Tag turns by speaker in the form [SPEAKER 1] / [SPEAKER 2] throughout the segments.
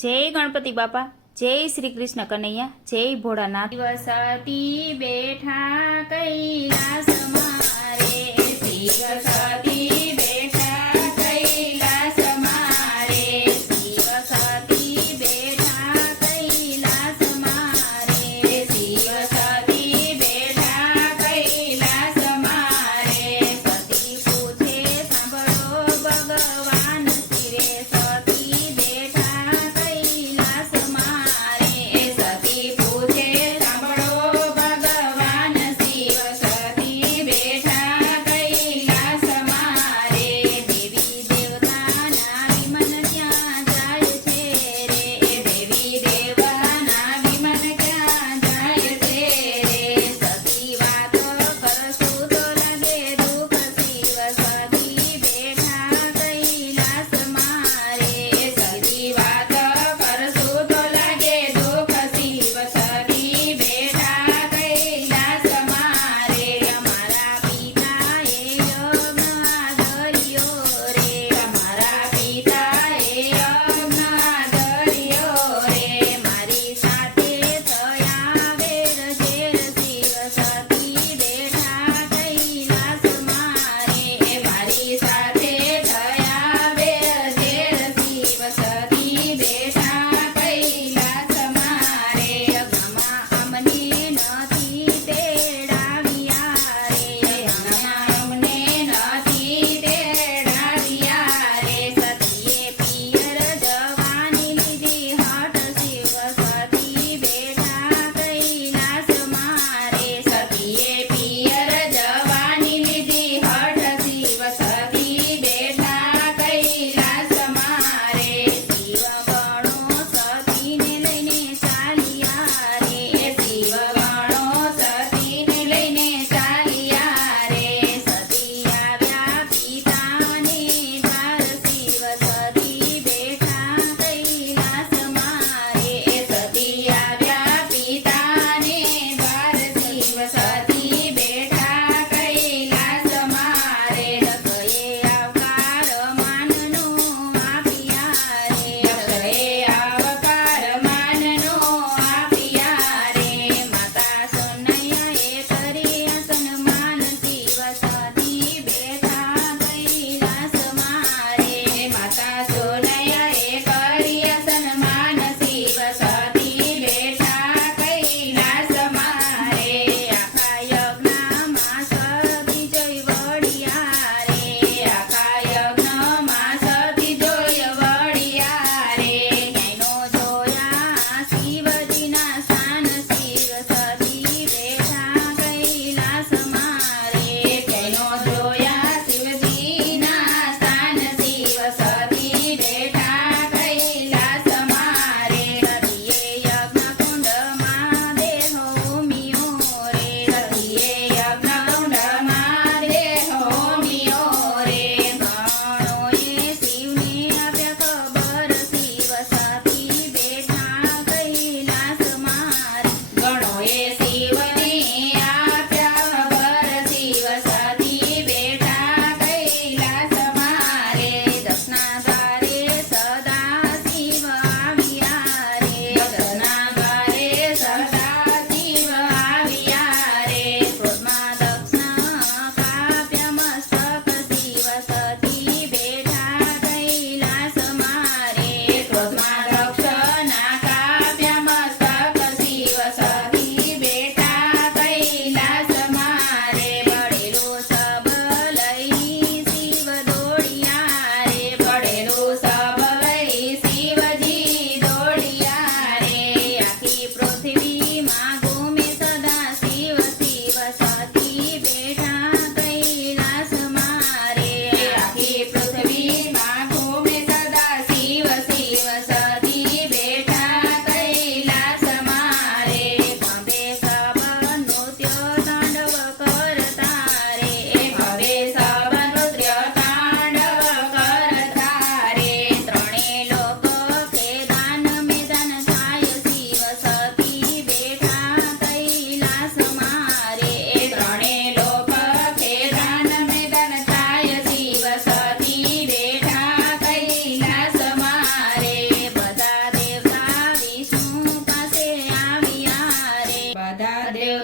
[SPEAKER 1] જય ગણપતિ બાપા જય શ્રી કૃષ્ણ કનૈયા જય ભોળાનાથ. વસતી બેઠા કૈલાસમાં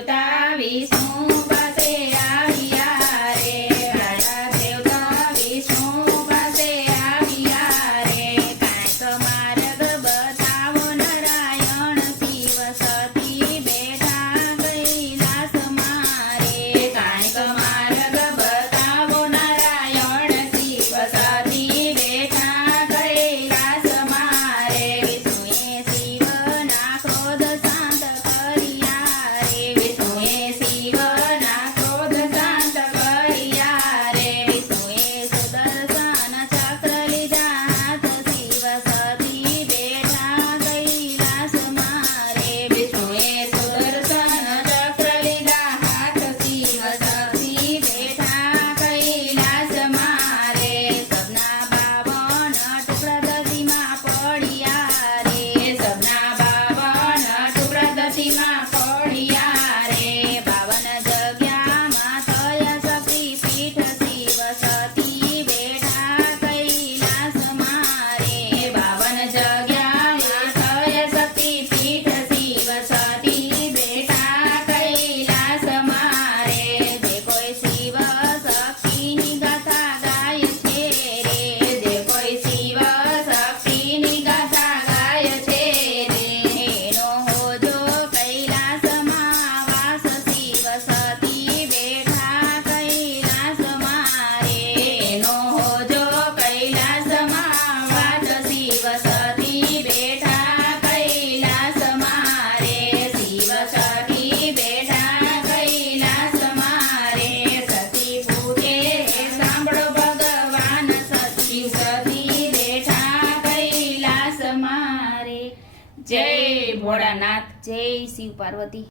[SPEAKER 1] Tavis. જય શિવ પાર્વતી.